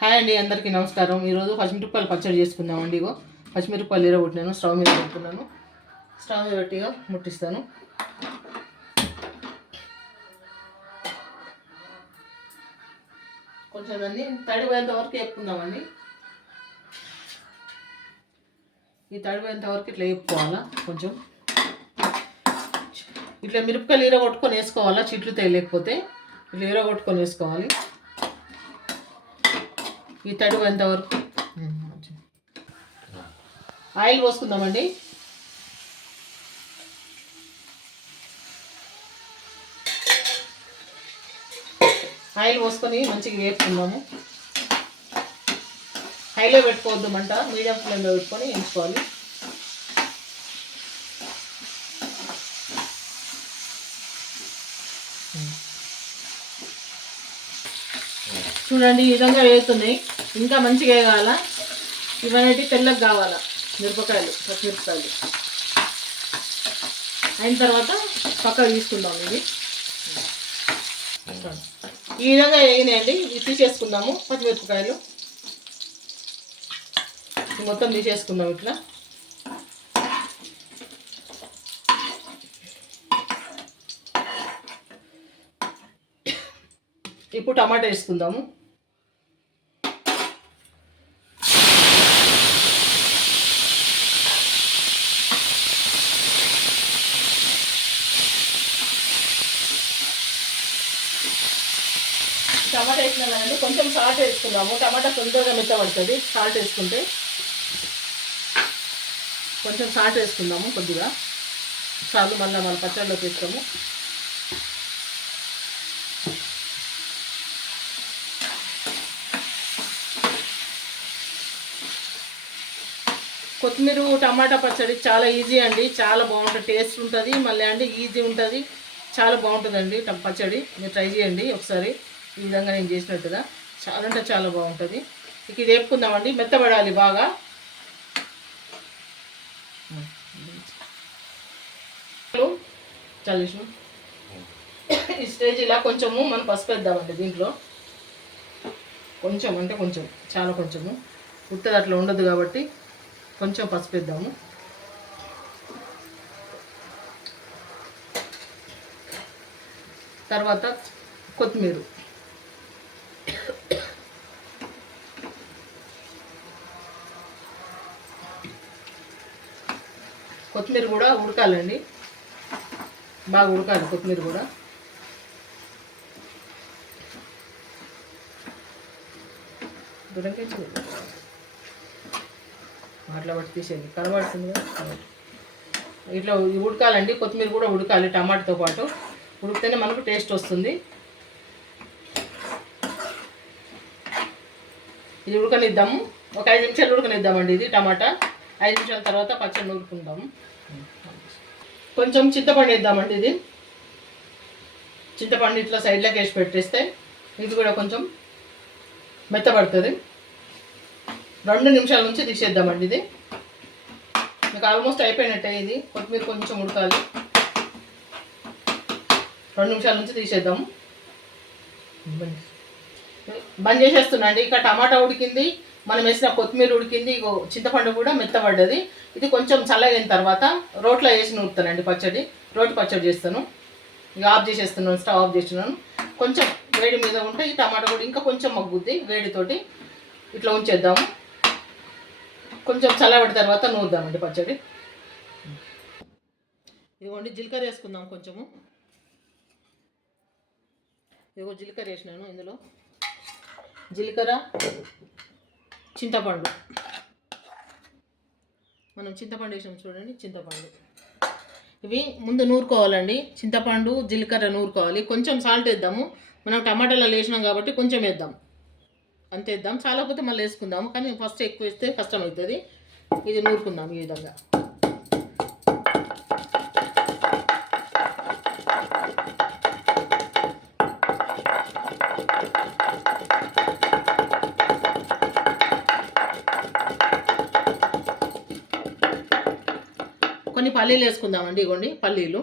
Hi అండి, అందరికీ నమస్కారం. ఈరోజు పచ్చిమిరపకాయలు పచ్చడి చేసుకుందామండి. ఇగో పచ్చిమిరపకాయలు ఎరగొట్టినాను, స్టవ్ మీద పెడుతున్నాను. స్టవ్ మీద పెట్టిగా ముట్టిస్తాను. కొంచెం దాన్ని తడిపోయేంత వరకు వేపుకుందామండి. ఈ తడిపోయేంత వరకు ఇట్లా వేపుకోవాలా. కొంచెం ఇట్లా మిరపకాయలు ఎరగొట్టుకొని వేసుకోవాలా, చిట్లు తేలేకపోతే ఇట్లా ఎరగొట్టుకొని వేసుకోవాలి. ఈ తడిపోయేంత వరకు ఆయిల్ పోసుకుందామండి. ఆయిల్ పోసుకొని మంచిగా వేపుకుందాము. హైలో పెట్టుకోవద్దు, మంట మీడియం ఫ్లేమ్లో పెట్టుకొని వేయించుకోవాలి. చూడండి, ఈ విధంగా వేగుతున్నాయి. ఇంకా మంచిగా వేగాల. ఇవన్నీ తెల్లగా కావాలా మిరపకాయలు, పచ్చిమిరపకాయలు అయిన తర్వాత పక్కకు తీసుకుందాం. ఇది ఈ విధంగా వేగినాయండి. ఇవి తీసేసుకుందాము. పచ్చిమిరపకాయలు మొత్తం తీసేసుకుందాం ఇట్లా. ఇప్పుడు టమాటా వేసుకుందాము. టమాటా వేసినా కదండి, కొంచెం సాల్ట్ వేసుకుందాము. టమాటా తొందరగా మెత్తబడుతుంది సాల్ట్ వేసుకుంటే. కొంచెం సాల్ట్ వేసుకుందాము, కొద్దిగా చాలు. మళ్ళీ మన పచ్చడిలోకి వేస్తాము. కొత్తిమీర టమాటా పచ్చడి చాలా ఈజీ అండి, చాలా బాగుంటుంది. టేస్ట్ ఉంటుంది, మళ్ళీ అంటే ఈజీ ఉంటుంది, చాలా బాగుంటుందండి పచ్చడి. మీరు ట్రై చేయండి ఒకసారి ఈ విధంగా నేను చేసినట్టుగా. చాలా అంటే చాలా బాగుంటుంది. ఇక ఇది వేపుకుందామండి. మెత్తబడాలి బాగా. చల్లేసు ఈ స్టేజ్ ఇలా కొంచెము మనం పసుపు వేద్దామండి దీంట్లో. కొంచెం అంటే కొంచెం, చాలా కొంచెము, ఉత్తది అట్లా ఉండదు కాబట్టి కొంచెం పసుపు వేద్దాము. తర్వాత కొత్తిమీర, కొత్తిమీర కూడా ఉడకాలండి, బాగా ఉడకాలి కొత్తిమీర కూడా. అట్లా పట్టి తీసేది కనబడుతుంది కదా. ఇట్లా ఉడకాలండి, కొత్తిమీర కూడా ఉడకాలి టమాటాతో పాటు. ఉడికితేనే మనకు టేస్ట్ వస్తుంది. ఇది ఉడకనిద్దాము. ఒక 5 నిమిషాలు ఉడకనిద్దామండి ఇది టమాటా. 5 నిమిషాల తర్వాత పచ్చడి నూరుకుందాము. కొంచెం చింతపండు వేద్దామండి. ఇది చింతపండు ఇట్లా సైడ్లోకి వేసి పెట్టేస్తే ఇది కూడా కొంచెం మెత్తబడుతుంది. 2 నిమిషాల నుంచి తీసేద్దామండి. ఇది మీకు ఆల్మోస్ట్ అయిపోయినట్టే. ఇది కొత్తిమీర కొంచెం ఉడకాలి. 2 నిమిషాల నుంచి తీసేద్దాము. బంద్ చేసేస్తున్నా అండి. ఇక టమాటా ఉడికింది, మనం వేసిన కొత్తిమీర ఉడికింది, చింతపండు కూడా మెత్తబడ్డది. ఇది కొంచెం చల్లగైన తర్వాత రోట్లో వేసి నూరుతానండి పచ్చడి. రోటి పచ్చడి చేస్తాను. ఇక ఆఫ్ చేసేస్తున్నాను, స్టవ్ ఆఫ్ చేస్తున్నాను. కొంచెం వేడి మీద ఉంటే ఈ టమాటా కూడా ఇంకా కొంచెం మగ్గుద్ది. వేడితోటి ఇట్లా ఉంచేద్దాము. కొంచెం చల్లబడిన తర్వాత నూరుదామండి పచ్చడి. ఇదిగోండి జీలకర్ర వేసుకుందాం కొంచెము. ఇదిగో జీలకర్ర వేసినాను. ఇందులో జీలకర్ర, చింతపండు, మనం చింతపండు వేసాం చూడండి, చింతపండు. ఇవి ముందు నూరుకోవాలండి. చింతపండు, జీలకర్ర నూరుకోవాలి. కొంచెం సాల్ట్ వేద్దాము. మనం టమాటాలు వేసినాం కాబట్టి కొంచెం వేద్దాం, అంతే వేద్దాం. చాలాపోతే మళ్ళీ వేసుకుందాము, కానీ ఫస్ట్ ఎక్కువ వేస్తే కష్టం అవుతుంది. ఇది నూరుకుందాం ఈ విధంగా. కొన్ని పల్లీలు వేసుకుందామండి. ఇగోండి పల్లీలు.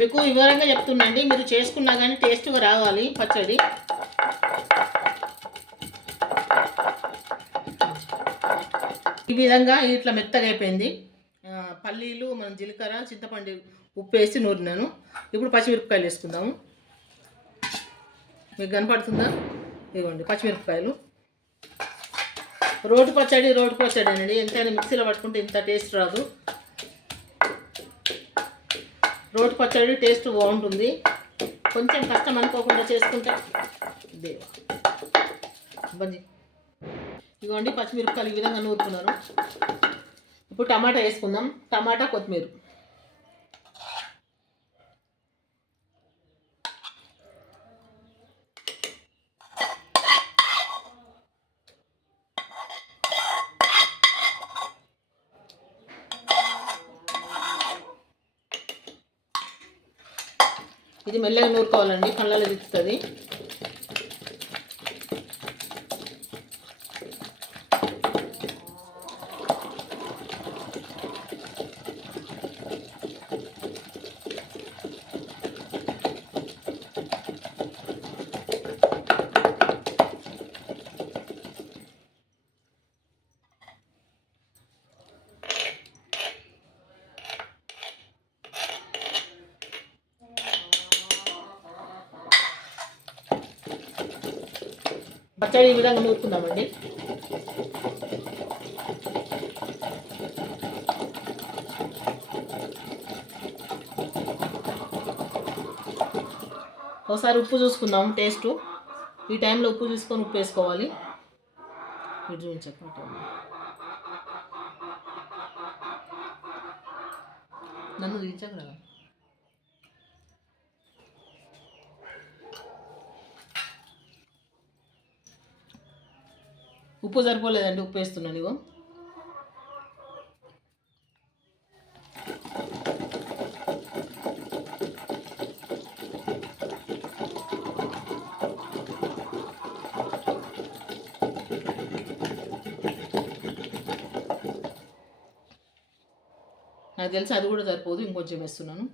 మీకు వివరంగా చెప్తున్నాండి, మీరు చేసుకున్నా కానీ టేస్ట్గా రావాలి పచ్చడి. ఈ విధంగా ఇట్లా మెత్తగా అయిపోయింది. పల్లీలు, మన జీలకర్ర, చింతపండు, ఉప్పు వేసి నూరినాను. ఇప్పుడు పచ్చిమిరపకాయలు వేసుకుందాము. మీకు కనపడుతుందా? ఇవ్వండి పచ్చిమిరపకాయలు. రోటి పచ్చడి అండి, ఎంతైనా మిక్సీలో పట్టుకుంటే ఇంత టేస్ట్ రాదు. రోటి పచ్చడి టేస్ట్ బాగుంటుంది. కొంచెం కష్టం అనుకోకుండా చేసుకుంటే దేవా బంజీ. ఇదిగోండి పచ్చిమిరపకాయలు ఈ విధంగా నూరుకున్నాను. ఇప్పుడు టమాటా వేసుకుందాం. టమాటా, కొత్తిమీర. ఇది మెల్లగా నూరుకోవాలండి, కళ్ళలో తిప్పుతుంది. పచ్చడి ఈ విధంగా నూరుకుందామండి. ఒకసారి ఉప్పు చూసుకుందాం టేస్ట్. ఈ టైంలో ఉప్పు చూసుకొని ఉప్పు వేసుకోవాలి. ఇటు చూపించక నన్ను చూపించక. ఉప్పు సరిపోలేదండి, ఉప్పు వేస్తున్నాను. ఇగో నాకు తెలిసి అది కూడా సరిపోదు, ఇంకొంచెం వేస్తున్నాను.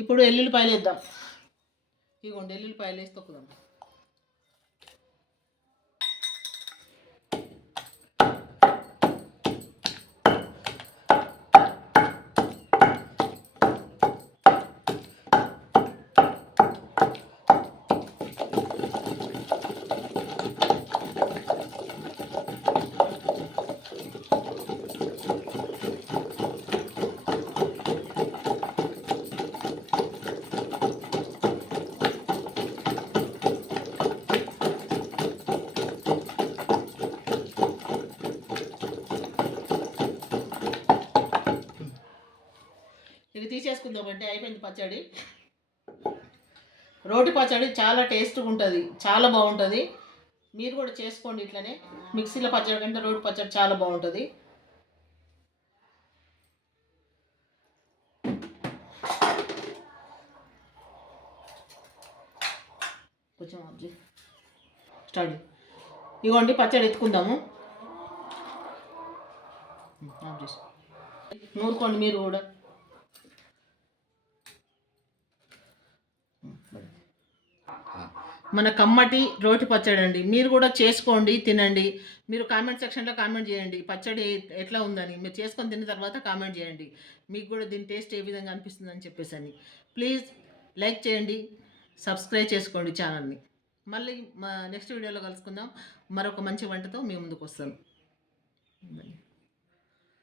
ఇప్పుడు ఎల్లుల్లిపాయలు వేద్దాం. ఇదిగోండి ఎల్లుల్లిపాయలు వేసి తొక్కుదాం. ఇది తీసేసుకుందామంటే అయిపోయింది పచ్చడి. రోటి పచ్చడి చాలా టేస్ట్గా ఉంటుంది, చాలా బాగుంటుంది. మీరు కూడా చేసుకోండి ఇట్లనే. మిక్సీలో పచ్చడి కంటే రోటి పచ్చడి చాలా బాగుంటుంది. కొంచెం స్టార్ట్. ఇవ్వండి పచ్చడి ఎత్తుకుందాము. నూరుకోండి మీరు కూడా. మన కమ్మటి రోటి పచ్చడి అండి, మీరు కూడా చేసుకోండి, తినండి. మీరు కామెంట్ సెక్షన్లో కామెంట్ చేయండి పచ్చడి ఎట్లా ఉందని. మీరు చేసుకొని తిన్న తర్వాత కామెంట్ చేయండి మీకు కూడా దీని టేస్ట్ ఏ విధంగా అనిపిస్తుందని చెప్పేసి అని. ప్లీజ్ లైక్ చేయండి, సబ్స్క్రైబ్ చేసుకోండి ఛానల్ని. మళ్ళీ నెక్స్ట్ వీడియోలో కలుసుకుందాం. మరొక మంచి వంటతో మీ ముందుకు వస్తాను.